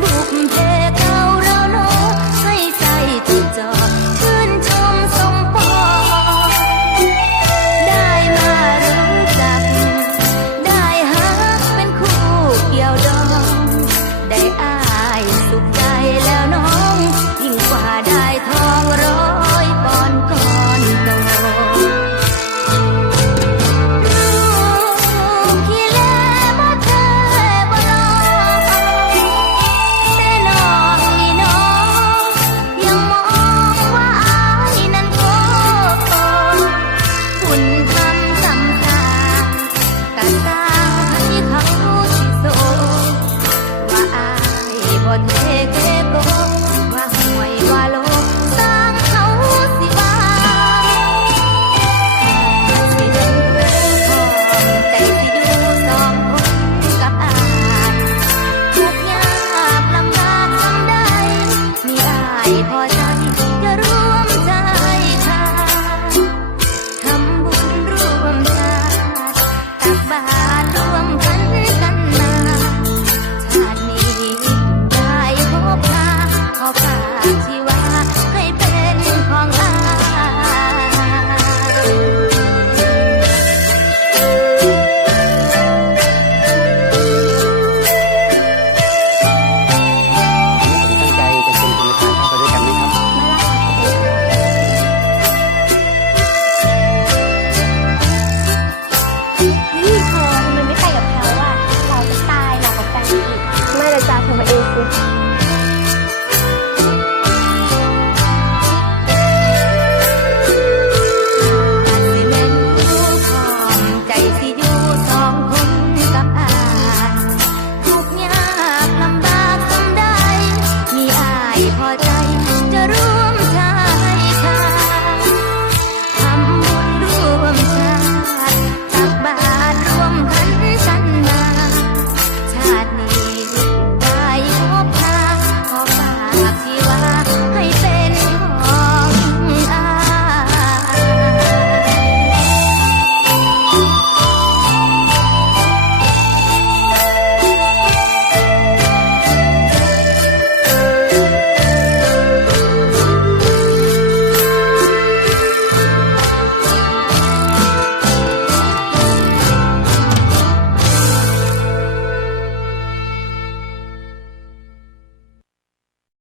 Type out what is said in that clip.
buộc thêm one more.